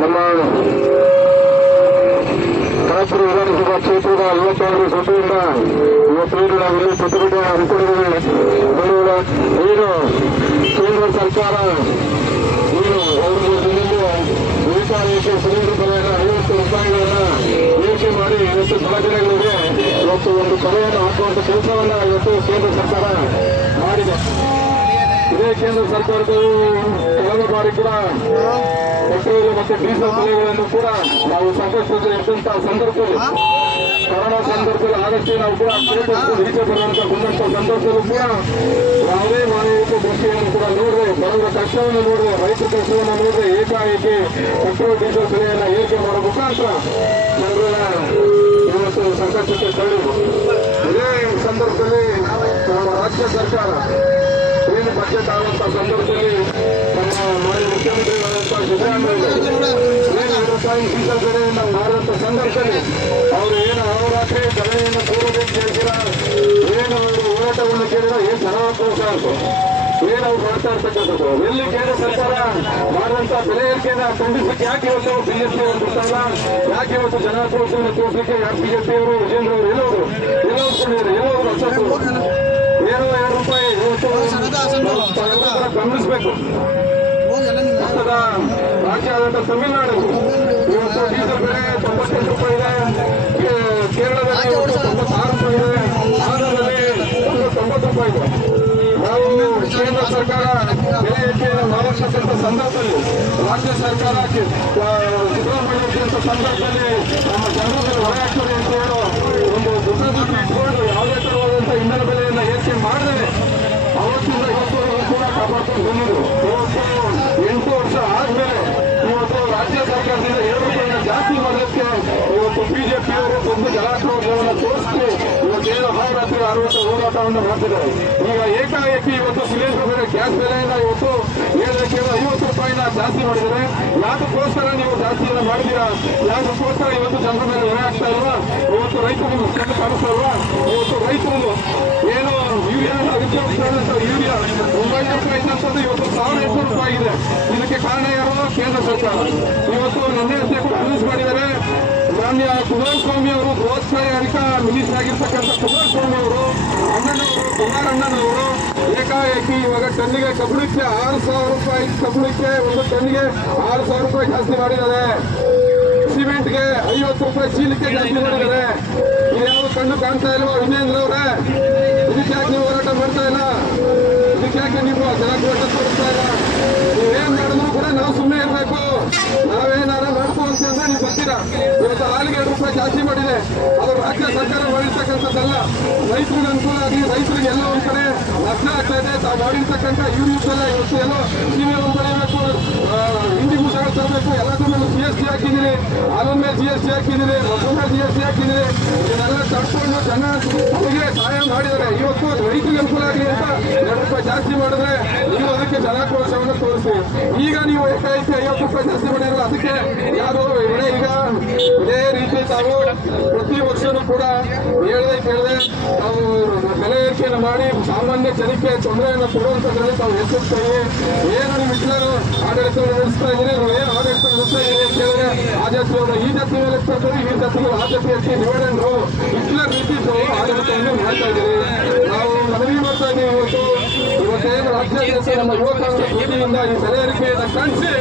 ನಮ್ಮ ಕನಕಪುರ ವಿಧಾನಸಭಾ ಕ್ಷೇತ್ರದ 56 ಸಭೆಯಿಂದ ಇವತ್ತು ನಾವಿಲ್ಲಿ ಪ್ರತಿಭಟನೆ ಹಮ್ಮಿಕೊಂಡಿದ್ದೇವೆ. ಏನು ಕೇಂದ್ರ ಸರ್ಕಾರ ಏನು ಏಕಾಏಕಿ ಸಿಲಿಂಡರ್ ಬೆಲೆಯನ್ನು 50 ರೂಪಾಯಿಗಳನ್ನ ಏರಿಕೆ ಮಾಡಿ ಇವತ್ತು ಬೆಳಗಿನಗಳಿಗೆ ಇವತ್ತು ಒಂದು ಬೆಲೆಯನ್ನು ಹಾಕುವಂತ ಕೆಲಸವನ್ನ ಇವತ್ತು ಕೇಂದ್ರ ಸರ್ಕಾರ ಮಾಡಿದೆ. ಇದೇ ಕೇಂದ್ರ ಸರ್ಕಾರದವರು ಕಳೆದ ಬಾರಿ ಕೂಡ ಪೆಟ್ರೋಲ್ ಮತ್ತು ಡೀಸೆಲ್ ಬೆಲೆಗಳನ್ನು ಕೂಡ ನಾವು ಸಂಕಷ್ಟದಲ್ಲಿ ಇದ್ದಂತಹ ಸಂದರ್ಭದಲ್ಲಿ ಕೊರೋನಾ ಸಂದರ್ಭದಲ್ಲಿ ಆಗಷ್ಟೇ ನಾವು ಕೂಡ ಹಿಡಿಕೆ ಬರುವಂತ ಬಂದಂತ ಸಂದರ್ಭದಲ್ಲೂ ಕೂಡ ಯಾವುದೇ ಮಾನವೀಯತೆ ದೃಷ್ಟಿಯನ್ನು ಕೂಡ ನೋಡಿದ್ರೆ ಬಡವರ ಕಷ್ಟವನ್ನು ನೋಡಿದ್ರೆ ರೈತರ ಕಷ್ಟವನ್ನು ನೋಡಿದ್ರೆ ಏಕಾಏಕಿ ಪೆಟ್ರೋಲ್ ಡೀಸೆಲ್ ಬೆಲೆಯನ್ನು ಏರಿಕೆ ಮಾಡೋ ಮುಖಾಂತರ ಜನರ ಇವತ್ತು ಸಂಕಷ್ಟಕ್ಕೆ ತಳ್ಳಿದ್ರು. ಇದೇ ಸಂದರ್ಭದಲ್ಲಿ ನಮ್ಮ ರಾಜ್ಯ ಸರ್ಕಾರ ಏನು ಬಜೆಟ್ ಆಗುವಂತ ಸಂದರ್ಭದಲ್ಲಿ ನಮ್ಮ ಮಾನ್ಯ ಮುಖ್ಯಮಂತ್ರಿಗಳಾದಂತಹ ಸಿದ್ದರಾಮಯ್ಯ ಏನು ರೂಪಾಯಿ ಡೀಸೆಲ್ ಬೆಲೆಯನ್ನು ಮಾರುವಂತ ಸಂದರ್ಭದಲ್ಲಿ ಅವರು ಏನು ಅಹೋರಾತ್ರಿ ಬೆಲೆಯನ್ನು ಕೂಡಬೇಕು ಕೇಳ್ತೀರ, ಏನು ಅವರು ಹೋರಾಟವನ್ನು ಕೇಳಿದ ಏನು ಧನವಕೋಶ ಅಂತ ಏನು ಅವ್ರು ಮಾಡ್ತಾ ಇರ್ತಕ್ಕಂಥದ್ದು. ಎಲ್ಲಿ ಕೇಂದ್ರ ಸರ್ಕಾರ ಮಾಡುವಂತ ಬೆಲೆ ಏರಿಕೆಯನ್ನು ಖಂಡಿಸಲಿಕ್ಕೆ ಯಾಕೆ ಇವತ್ತು ಬಿಜೆಪಿ ಅವರು ಬಿಡ್ತಾಯಿಲ್ಲ, ಯಾಕೆ ಇವತ್ತು ಜನಾಕ್ರೋಶವನ್ನು ತೋರಿಸಲಿಕ್ಕೆ ಯಾಕೆ ಬಿಜೆಪಿ ಅವರು ವಿಜೇಂದ್ರ ಅವರು ಎಲ್ಲೋದ್ರು ಅಷ್ಟೊಂದು ಏನೋ 2 ರೂಪಾಯಿ ಗಮನಿಸಬೇಕು. ಪಕ್ಕದ ರಾಜ್ಯ ಆದಂತ ತಮಿಳುನಾಡು ಇವತ್ತು ಡೀಸೆಲ್ ಬೆಲೆ 98 ರೂಪಾಯಿ ಇದೆ, ಕೇರಳದಲ್ಲಿ 96 ರೂಪಾಯಿ ಇದೆ, ಆಂಧ್ರದಲ್ಲಿ 90 ರೂಪಾಯಿ ಇದೆ. ನಾವು ಕೇಂದ್ರ ಸರ್ಕಾರ ಬೆಲೆ ಏರಿಕೆಯನ್ನು ಮಾಡತಕ್ಕಂಥ ಸಂದರ್ಭದಲ್ಲಿ ರಾಜ್ಯ ಸರ್ಕಾರ ಸಿದ್ದರಾಮಯ್ಯ ಸಂದರ್ಭದಲ್ಲಿ ನಮ್ಮ ಜನರಲ್ಲಿ ಹೊರೆ ಆಗ್ತದೆ ಅಂತ ಹೇಳೋ ಒಂದು ದುಡ್ಡು ಇಟ್ಕೊಂಡು ಯಾವುದೇ ತರವಾದಂಥ ಇಂಧನ ಬೆಲೆಯನ್ನು ಏರಿಕೆ ಮಾಡಿದರೆ ಅವತ್ತಿಂದ ಇವತ್ತುವರೆಗೂ ಕೂಡ ಕಾಪಾಡ್ಕೊಂಡು ಬಂದಿದ್ರು. ಇವತ್ತು 8 ವರ್ಷ ಆದ್ಮೇಲೆ ಇವತ್ತು ರಾಜ್ಯ ಸರ್ಕಾರದಿಂದ 2 ರೂಪಾಯಿನ ಜಾಸ್ತಿ ಮಾಡೋದಕ್ಕೆ ಇವತ್ತು ಬಿಜೆಪಿಯವರು ಒಂದು ಜಲಾಕ್ರೋಶವನ್ನು ತೋರಿಸಿ ಇವತ್ತೇನು ಅಹೋರಾತ್ರಿ ಹೋರಾಟವನ್ನು ಮಾಡ್ತಿದ್ದಾರೆ. ಈಗ ಏಕಾಏಕಿ ಇವತ್ತು ಸಿಲಿಂಡರ್ ಬೆಲೆ ಗ್ಯಾಸ್ ಬೆಲೆಯನ್ನು ಇವತ್ತು 50 ರೂಪಾಯಿನ ಜಾಸ್ತಿ ಮಾಡಿದರೆ ಯಾಕಕ್ಕೋಸ್ಕರ ನೀವು ಜಾಸ್ತಿಯನ್ನು ಮಾಡಿದ್ದೀರಾ, ಯಾಕಕ್ಕೋಸ್ಕರ ಇವತ್ತು ಜನರ ಮೇಲೆ ಹೊರೆ ಆಗ್ತಾ ಇಲ್ವಾ, ಇವತ್ತು ರೈತರು ಕಾಣಿಸ್ತಾ ಇಲ್ವಾ, ಇವತ್ತು ರೈತರು ಏನು ಯೂರಿಯಾ ಉಪಯೋಗಿಸಿದಂತ ಯೂರಿಯಾ 900 ರೂಪಾಯಿ ಇದ್ದಂಥದ್ದು ಇವತ್ತು 1800 ರೂಪಾಯಿ ಇದೆ. ಇದಕ್ಕೆ ಕಾರಣ ಯಾರು? ಕೇಂದ್ರ ಸರ್ಕಾರ. ಇವತ್ತು ನಿನ್ನೆ ಕೂಡ ಅನೌನ್ಸ್ ಮಾಡಿದ್ದಾರೆ. ಮಾನ್ಯ ಕುಮಾರಸ್ವಾಮಿ ಅವರು ಬೃಹತ್ ಕೈಗಾರಿಕಾ ಮಿನಿಸ್ಟರ್ ಆಗಿರ್ತಕ್ಕಂಥ ಕುಮಾರಸ್ವಾಮಿ ಅವರು ಕುಮಾರ್ ಅಣ್ಣನವರು ಏಕಾಏಕಿ ಇವಾಗ ಟನ್ನಿಗೆ ಕಬ್ಬಣಕ್ಕೆ 6,000 ರೂಪಾಯಿ, ಕಬ್ಬಣಕ್ಕೆ ಒಂದು ಟನ್ನಿಗೆ 6,000 ರೂಪಾಯಿ ಜಾಸ್ತಿ ಮಾಡಿದ್ದಾರೆ. ಸಿಮೆಂಟ್ಗೆ 50 ರೂಪಾಯಿ ಚೀಲಕ್ಕೆ ಜಾಸ್ತಿ ಮಾಡಿದ್ದಾರೆ. ಇದ್ಯಾವ ಕಣ್ಣು ಕಾಣ್ತಾ ಇಲ್ವಾ ವಿಜೇಂದ್ರ ಅವರೇ? ಇದಕ್ಕೆ ಯಾಕೆ ನೀವು ಹೋರಾಟ ಮಾಡ್ತಾ ಇಲ್ಲ? ಇದಕ್ಕೆ ಯಾಕೆ ನೀವು ಜನಕ್ರೋಶ ತೋರಿಸ್ತಾ ಇಲ್ಲ? ನೀವೇನ್ ಮಾಡಿದ್ರು ಕೂಡ ನಾವು ಸುಮ್ಮನೆ ಇರಬೇಕು. ನಾವೇನಾರ ಮಾಡ್ತೀವಿ ಅಂತಂದ್ರೆ ನೀವು ಬರ್ತೀರಾ. ಇವತ್ತು ಹಾಲಿಗೆ 2 ರೂಪಾಯಿ ಜಾಸ್ತಿ ಮಾಡಿದೆ. ಅದು ರಾಜ್ಯ ಸರ್ಕಾರ ಮಾಡಿರ್ತಕ್ಕಂಥದ್ದಲ್ಲ. ರೈತರಿಗೆ ಅನುಕೂಲ ಆಗಿ ರೈತರಿಗೆ ಎಲ್ಲ ಒಂದ್ ಕಡೆ ನಷ್ಟ ಆಗ್ತಾ ಇದೆ. ತಾವು ಮಾಡಿರ್ತಕ್ಕಂಥ ಯೂರಿಯಲ್ಲ ಇವತ್ತು ಎಲ್ಲೋ ಸೀಮೆಯನ್ನು ಬೆಳೆಯಬೇಕು, ಹಿಂದಿ ಭೂಷಗಳು ತರಬೇಕು, ಎಲ್ಲದ್ರ ಮೇಲೆ GST ಹಾಕಿದ್ದೀರಿ, ಹಾಲಿನ ಮೇಲೆ GST ಹಾಕಿದ್ದೀರಿ, ಮೊಸರು ಮೇಲೆ GST ಹಾಕಿದ್ದೀರಿ. ಇದನ್ನೆಲ್ಲ ತಡ್ಕೊಂಡು ಜನ ಅವರಿಗೆ ಸಹಾಯ ಮಾಡಿದ್ದಾರೆ. ಇವತ್ತು ರೈತರಿಗೆ ಅನುಕೂಲ ಆಗಲಿ ಅಂತ 2 ರೂಪಾಯಿ ಜಾಸ್ತಿ ಮಾಡಿದ್ರೆ ನೀವು ಅದಕ್ಕೆ ಜನಾಕ್ರೋಶವನ್ನು ತೋರಿಸಿ. ಈಗ ನೀವು ಏಕಾಏಕಿ 50 ರೂಪಾಯಿ ಜಾಸ್ತಿ ಮಾಡಿರಲ್ಲ, ಅದಕ್ಕೆ ಯಾರು ಈಗ ಇದೇ ರೀತಿ ತಾವು ಪ್ರತಿ ವರ್ಷನೂ ಕೂಡ ಹೇಳದೆ ಕೇಳದೆ ತಾವು ಬೆಲೆ ಏರಿಕೆಯನ್ನು ಮಾಡಿ ಸಾಮಾನ್ಯ ಜನಕ್ಕೆ ತೊಂದರೆಯನ್ನು ಕೊಡುವಂಥದ್ರಲ್ಲಿ ತಾವು ಹೆಚ್ಚುತ್ತೀವಿ. ಏನು ನೀವು ಇಷ್ಟರು ಆಡಳಿತ ನಡೆಸ್ತಾ ಇದ್ದೀರಿ, ನೀವು ಏನು ಆಡಳಿತ ನಡೆಸ್ತಾ ಇದ್ದೀರಿ ಅಂತ ಹೇಳಿದ್ರೆ ಆ ಜಾತಿಯವರು ಈ ಜಾತಿ ಮೇಲೆ ಎತ್ತಾರೆ, ಈ ಜಾತಿಗಳು ಆ ಜಾತಿ ಹೆಚ್ಚಿ ಡಿವೈಡೆಂಡ್ರು ಹಿಟ್ಲರ್ ರೀತಿ ತಾವು ಆಡಳಿತವನ್ನು ಮಾಡ್ತಾ ಇದ್ದೀರಿ. ನಾವು ಮನವಿ ಮಾಡ್ತಾ ಇದ್ದೀವಿ. ಇವತ್ತೇನು ರಾಜ್ಯಾದ್ಯಂತ ನಮ್ಮ ಯುವ ಕಾಂಗ್ರೆಸ್ ವತಿಯಿಂದ ಈ ಬೆಲೆ ಏರಿಕೆಯನ್ನು ಖಂಡಿಸಿ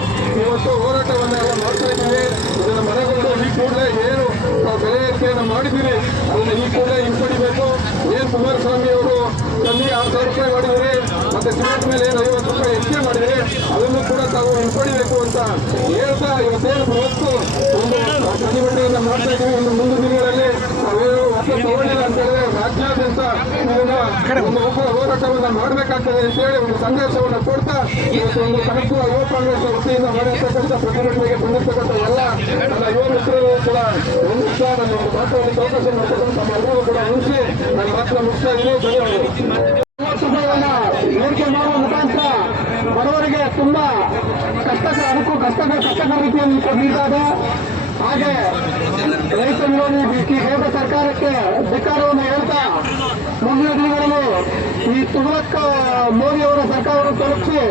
ಇವತ್ತು ಹೋರಾಟವನ್ನು ಎಲ್ಲ ಮಾಡ್ತಾ ಇದ್ದೀವಿ. ಇದನ್ನು ಮನೆಗೊಂಡು ಈ ಕೂಡಲೇ ಏನು ನಾವು ಬೆಲೆ ಏರಿಕೆಯನ್ನು ಮಾಡಿದ್ದೀರಿ ಅದನ್ನು ಈ ಕೂಡಲೇ ಹಿಂಪಡಿಬೇಕು. ಏನು ಕುಮಾರಸ್ವಾಮಿ ಅವರು ಟನ್ನಿಗೆ 6,000 ರೂಪಾಯಿ ಮಾಡಿದಿರಿ, ಮತ್ತೆ ಸಿಮೆಂಟ್ ಮೇಲೆ ಏನು 50 ರೂಪಾಯಿ ಹೆಚ್ಚಿಗೆ ಮಾಡಿದಿರಿ, ಅದನ್ನು ಕೂಡ ತಾವು ಹಿಂಪಡಿಬೇಕು ಅಂತ ಹೇಳ್ತಾ ಇವತ್ತೇನು ಇವತ್ತು ಒಂದು ಪ್ರತಿಭಟನೆಯನ್ನು ಮಾಡ್ತಾ ಇದ್ದೀವಿ. ಇನ್ನು ಮುಂದಿನ ದಿನಗಳಲ್ಲಿ ನಾವೇನು ವಾಪಸ್ ತಗೊಂಡಿಲ್ಲ ಅಂತ ಹೇಳಿದ್ರೆ ರಾಜ್ಯಾದ್ಯಂತ ಒಂದು ಹೋರಾಟವನ್ನು ಮಾಡಬೇಕಾಗ್ತದೆ ಅಂತ ಹೇಳಿ ಒಂದು ಸಂದೇಶವನ್ನು ಕೊಡ್ತಾ ಇವತ್ತು ಒಂದು ಕನಸು ಯುವ ಕಾಂಗ್ರೆಸ್ ವತಿಯಿಂದ ಮಾಡಿರ್ತಕ್ಕಂಥ ಪ್ರತಿಭಟನೆಗೆ ಬಂದಿರ್ತಕ್ಕಂಥ ಎಲ್ಲ ನನ್ನ ಯುವ ಮಿತ್ರರು ಕೂಡ ಒಂದು ನನ್ನ ಒಂದು ಮಾತನಾಡಲಿಕ್ಕೆ ಅವಕಾಶ ಮಾಡ್ತಕ್ಕಂಥ ಎಲ್ಲರೂ ಕೂಡ ಉಳಿಸಿ ನನ್ನ ಮಾತನ್ನ ಮುಗಿಸ್ತಾ ಇದ್ದೀನಿ. ಧನ್ಯವಾದಗಳು. ಏರಿಕೆ ಮಾಡುವ ಮುಖಾಂತರ ಬಡವರಿಗೆ ತುಂಬಾ ಕಷ್ಟಕರ ರೀತಿಯಲ್ಲಿ ನೀಡಿದಾಗ ಹಾಗೆ ರೈತ ವಿರೋಧಿ ಕೇಂದ್ರ ಸರ್ಕಾರಕ್ಕೆ ಧಿಕ್ಕಾರವನ್ನು ಹೇಳ್ತಾ ಮುಂದಿನ ದಿನಗಳಲ್ಲಿ ಈ ತುಘಲಕ್ ಮೋದಿ ಅವರ ಸರ್ಕಾರವನ್ನು ತಲುಪಿಸಿ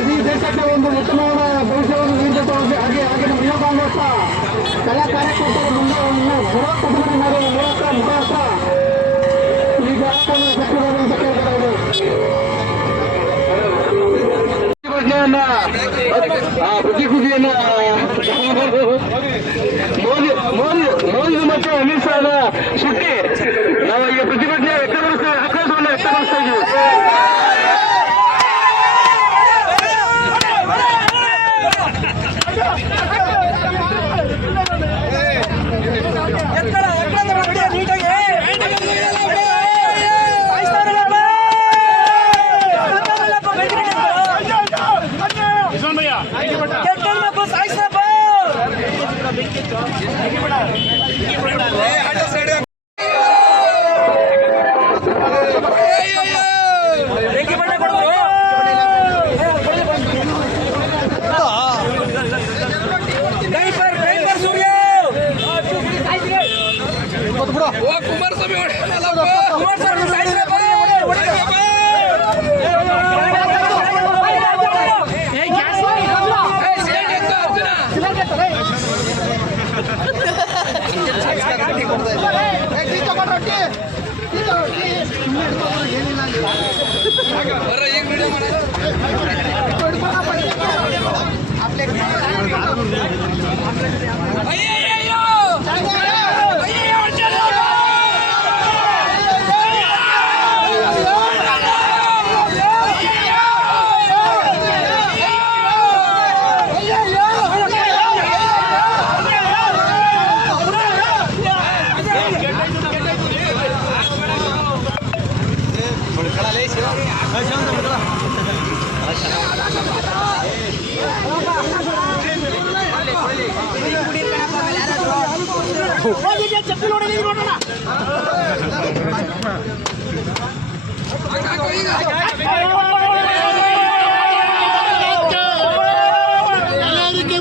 ಇಡೀ ದೇಶಕ್ಕೆ ಒಂದು ಉತ್ತಮವಾದ ಭವಿಷ್ಯವನ್ನು ನೀಡಬೇಕು. ಹಾಗೆ ನಮ್ಮ ಯುವ ಕಾಂಗ್ರೆಸ್ ಕಲಾ ಕಾರ್ಯಕರ್ತರ ಮುಂದೆ ಬೃಹತ್ ಪ್ರತಿಭಟನೆ ಮಾಡುವ ಮುಖಾಂತರ ಈ ಜಾಗವನ್ನು ಸಚಿವರು ಅಂತ ಕೇಳ್ತಾರೆ. ಪ್ರತಿಕೃತಿಯನ್ನು ಮೋದಿ ಮತ್ತು ಅಮಿತ್ ಶಾ ಸುಟ್ಟಿ ನಾವು ಈಗ ಪ್ರತಿಭಟನೆ ವ್ಯಕ್ತಪಡಿಸ್ತಾ ಆಕ್ರೋಶವನ್ನು ವ್ಯಕ್ತಪಡಿಸ್ತಾ ಇದ್ದೀವಿ.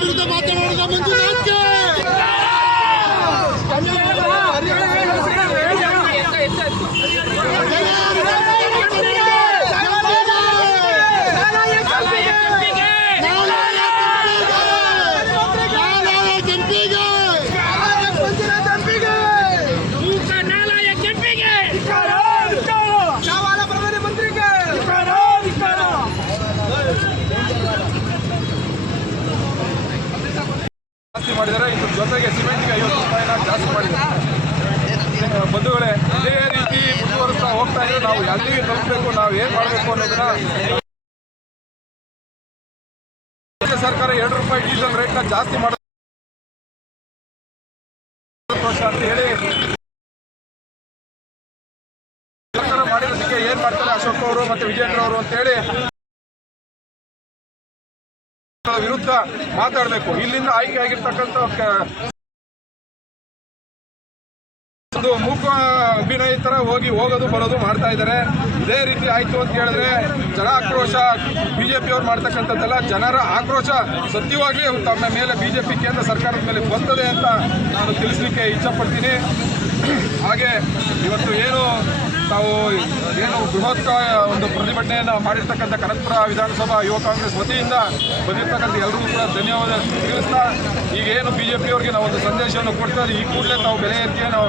ವಿರುದ್ಧ ಮಾತನಾಡುವ ಮಂಜುನಾಥ್ಗೆ ಜಾಸ್ತಿ ಮಾಡಿದ್ದಾರೆ. ಇದ್ರ ಜೊತೆಗೆ ಸಿಮೆಂಟ್ಗೆ 50 ರೂಪಾಯಿನ ಜಾಸ್ತಿ ಮಾಡಿದ್ದಾರೆ. ಬಂಧುಗಳೇ, ಇದೇ ರೀತಿ ಮುಂದುವರಿಸ್ತಾ ಹೋಗ್ತಾ ಇದ್ರೆ ನಾವು ಎಲ್ಲಿಗೆ ತಲುಪಬೇಕು, ನಾವು ಏನ್ ಮಾಡಬೇಕು ಅನ್ನೋದನ್ನ ಸರ್ಕಾರ 2 ರೂಪಾಯಿ ಡೀಸೆಲ್ ರೇಟ್ನ ಜಾಸ್ತಿ ಅಂತ ಹೇಳಿ ಸರ್ಕಾರ ಮಾಡಿರೋದಕ್ಕೆ ಏನ್ ಮಾಡ್ತಾರೆ ಅಶೋಕ್ ಅವರು ಮತ್ತೆ ವಿಜಯೇಂದ್ರ ಅವರು ಅಂತ ಹೇಳಿ ವಿರುದ್ಧ ಮಾತಾಡಬೇಕು. ಇಲ್ಲಿಂದ ಆಯ್ಕೆ ಆಗಿರ್ತಕ್ಕಂಥ ಒಂದು ಮೂಕ ಅಭಿನಯ ತರ ಹೋಗೋದು ಬರೋದು ಮಾಡ್ತಾ ಇದ್ದಾರೆ. ಇದೇ ರೀತಿ ಆಯ್ತು ಅಂತ ಹೇಳಿದ್ರೆ ಜನ ಆಕ್ರೋಶ, ಬಿಜೆಪಿ ಅವ್ರು ಮಾಡ್ತಕ್ಕಂಥದ್ದೆಲ್ಲ ಜನರ ಆಕ್ರೋಶ ಸತ್ಯವಾಗಿ ತಮ್ಮ ಮೇಲೆ ಬಿಜೆಪಿ ಕೇಂದ್ರ ಸರ್ಕಾರದ ಮೇಲೆ ಬರ್ತದೆ ಅಂತ ನಾನು ತಿಳಿಸ್ಲಿಕ್ಕೆ ಇಚ್ಛಪಡ್ತೀನಿ. ಹಾಗೆ ಇವತ್ತು ತಾವು ಬೃಹತ್ ಒಂದು ಪ್ರತಿಭಟನೆಯನ್ನು ಮಾಡಿರ್ತಕ್ಕಂಥ ಕನಕಪುರ ವಿಧಾನಸಭಾ ಯುವ ಕಾಂಗ್ರೆಸ್ ವತಿಯಿಂದ ಬಂದಿರ್ತಕ್ಕಂಥ ಎಲ್ಲರಿಗೂ ಕೂಡ ಧನ್ಯವಾದ ತಿಳಿಸ್ತಾ, ಈಗೇನು ಬಿಜೆಪಿ ಅವರಿಗೆ ನಾವು ಒಂದು ಸಂದೇಶವನ್ನು ಕೊಡ್ತಾರೆ, ಈ ಕೂಡಲೇ ತಾವು ಬೆಲೆ ಏರಿಕೆಯನ್ನು